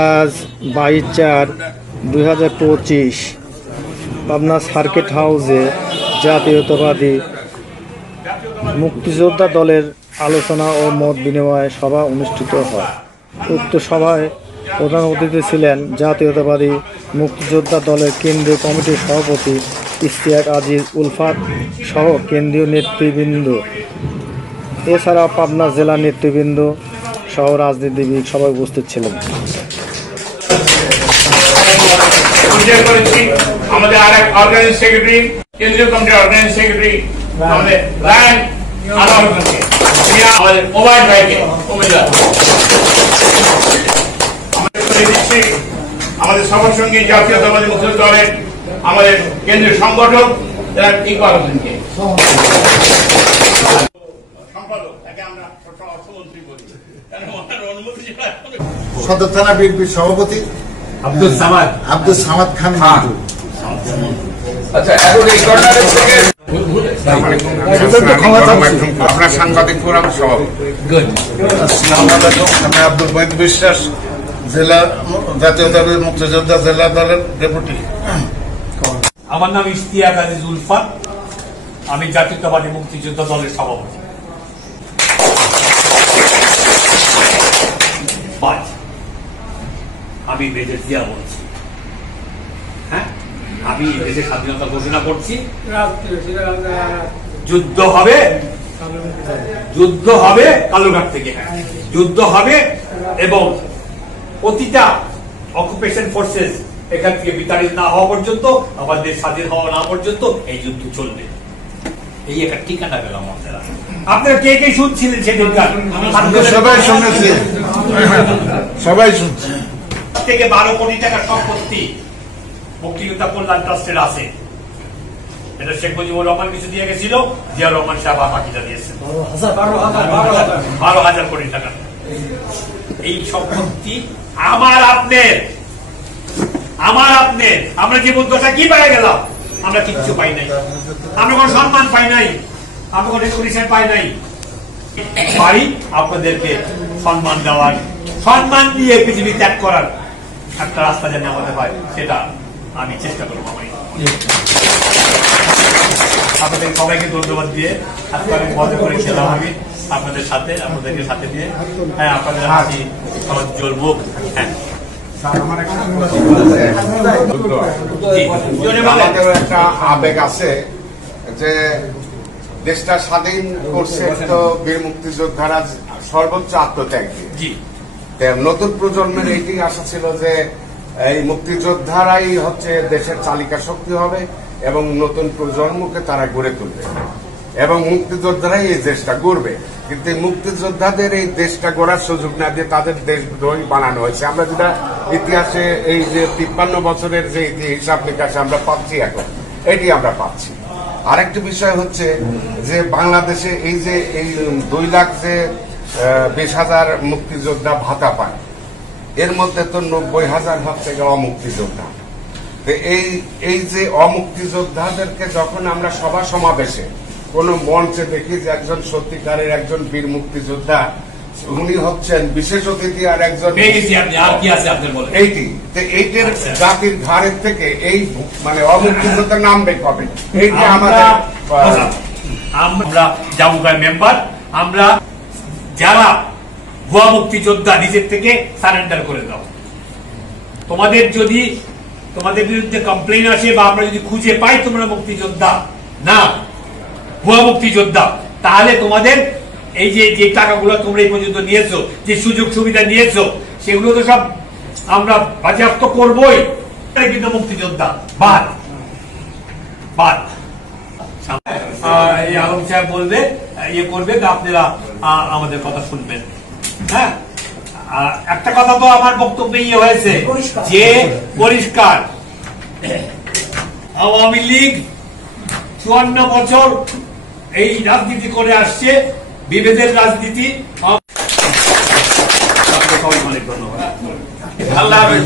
আজ 22/4/2025 পাবনা সার্কিট হাউসে জাতীয়তাবাদী মুক্তিযোদ্ধা দলের আলোচনা ও মত বিনিময় সভা অনুষ্ঠিত হয়। উক্ত সভায় প্রধান অতিথি ছিলেন জাতীয়তাবাদী মুক্তিযোদ্ধা দলের কেন্দ্রীয় কমিটির সভাপতি ইশতিয়াক আজিজ উলফাত সহ কেন্দ্রীয় নেতৃবৃন্দ। এছাড়া পাবনা জেলা নেতৃবৃন্দ সহ রাজনীতিবিদ সবাই উপস্থিত ছিলেন। আমাদের আরেক অর্গানাইজিং সেক্রেটারি, কেন্দ্রীয় কমিটির অর্গানাইজিং সেক্রেটারি আমাদের রায়ন আনোয়ারকে, আমাদের ওবায়দ ভাইকে উমেদার, আমাদের সবার সঙ্গে জাতীয়তাবাদী মুক্তিযোদ্ধা দলের আমাদের কেন্দ্রীয় সংগঠক ইকবাল হোসেনকে, সম্পাদক তাকে আমরা অর্থমন্ত্রী বলি, সদর থানা বিএনপির সভাপতি আব্দুল সামাদ খান। আচ্ছা, এখন এই কর্নারের থেকে আপনার সাংবাদিক ফোরাম সভাপতি আমি আব্দুল মহিদ বিশ্বাস, জেলা জাতীয়তাবাদী মুক্তিযোদ্ধা জেলা দলের ডেপুটি। আমার নাম ইশতিয়াক আজিজ উলফাত, আমি জাতীয়তাবাদী মুক্তিযোদ্ধা দলের সভাপতি। আমি মেজর জিয়া বলছি। হ্যাঁ, আমি দেশের স্বাধীনতা ঘোষণা করছি। যুদ্ধ হবে, যুদ্ধ হবে কালুঘাট থেকে, যুদ্ধ হবে এবং প্রতিটা অকুপেশন ফোর্সেস এখান থেকে বিতাড়িত না হওয়া পর্যন্ত, আমাদের স্বাধীন হওয়া না পর্যন্ত এই যুদ্ধ চলবে। এই একটা ঠিকানা পেলাম আপনারা। আপনারা কে কে শুনছিলেন সেদিনকার? সবাই শুনেছি, সবাই শুনছে। থেকে 12 কোটি টাকা সম্পত্তি মুক্তিযোদ্ধা কল্যাণ ট্রাস্টের আছে। এটা শেখ মুজিবুর রহমান কিছু দিয়ে গেছিল, জিয়া রহমান সাহেব বাকিটা দিয়েছেন 12,000 কোটি টাকা। এই সম্পত্তি আমার আপনার, আমরা জীবন দশা কি পাই গেলাম? আমরা কিচ্ছু পাই নাই, আমরা কোন সম্মান পাই নাই, আমরা কোন রেকগনিশন পাই নাই। পারি আপনাদেরকে সম্মান দেওয়ার, সম্মান দিয়ে পৃথিবী ত্যাগ করার একটা রাস্তা যেন আমাদের হয়, সেটা আমি চেষ্টা করবো। আপনাদের সবাইকে ধন্যবাদ দিয়ে আজকে আমি মজা করেছিলাম আমি আপনাদের সাথে, আপনাদেরকে সাথে দিয়ে। হ্যাঁ, আপনাদের হাসি সমাজ জ্বলবো। হ্যাঁ, একটা আবেগ আছে যে দেশটা স্বাধীন করছে তো বীর মুক্তিযোদ্ধারা সর্বোচ্চ আত্মত্যাগ দিয়ে। নতুন প্রজন্মের এইটি আশা ছিল যে এই মুক্তিযোদ্ধারাই হচ্ছে দেশের চালিকা শক্তি হবে এবং নতুন প্রজন্মকে তারা গড়ে তুলবে এবং মুক্তিযোদ্ধারাই এই দেশটা গড়বে। কিন্তু মুক্তিযোদ্ধাদের এই দেশটা গড়ার সুযোগ না দিয়ে তাদের দেশদ্রোহী বানানো হয়েছে। আমরা যেটা ইতিহাসে এই যে 53 বছরের যে হিসাব নিকাশ আমরা পাচ্ছি, এখন এটি আমরা পাচ্ছি। আরেকটি বিষয় হচ্ছে যে বাংলাদেশে এই যে এই 2 লাখ যে 20,000 মুক্তিযোদ্ধা ভাতা পায়, এর মধ্যে তো 90,000 হচ্ছে অমুক্তিযোদ্ধা। এই যে অমুক্তিযোদ্ধাদেরকে যখন আমরা সভা সমাবেশে কোন মঞ্চে দেখি যে একজন সত্যিকারের একজন বীর মুক্তিযোদ্ধা, উনি হচ্ছেন বিশেষ অতিথি আর একজন এইটির জাতির ঘাড়ের থেকে এই মানে অমুক্তিযোদ্ধা নামবে কবে? এইটা আমাদের আমরা জামুগার মেম্বার, আমরা যারা ভুয়া মুক্তিযোদ্ধা নিজের থেকে সারেন্ডার করে দাও। তোমাদের বিরুদ্ধে কমপ্লেন আসে বা আমরা যদি খুঁজে পাই তোমরা মুক্তিযোদ্ধা না, ভুয়া মুক্তিযোদ্ধা, তাহলে তোমাদের এই যে টাকাগুলো তোমরা এই পর্যন্ত নিয়েছো, যে সুযোগ সুবিধা নিয়েছো, সেগুলো তো সব আমরা বাজেয়াপ্ত করবোই। কিন্তু মুক্তিযোদ্ধা বাদ বাদ। এই আলম সাহেব বলবে, ইয়ে করবে, আপনারা আমাদের কথা শুনবেন। হ্যাঁ, একটা কথা তো আমার বক্তব্যে ইয়ে হয়েছে যে পরিষ্কার, আওয়ামী লীগ 54 বছর এই রাজনীতি করে আসছে, বিভেদের রাজনীতি। ধন্যবাদ। আল্লাহ হাফেজ।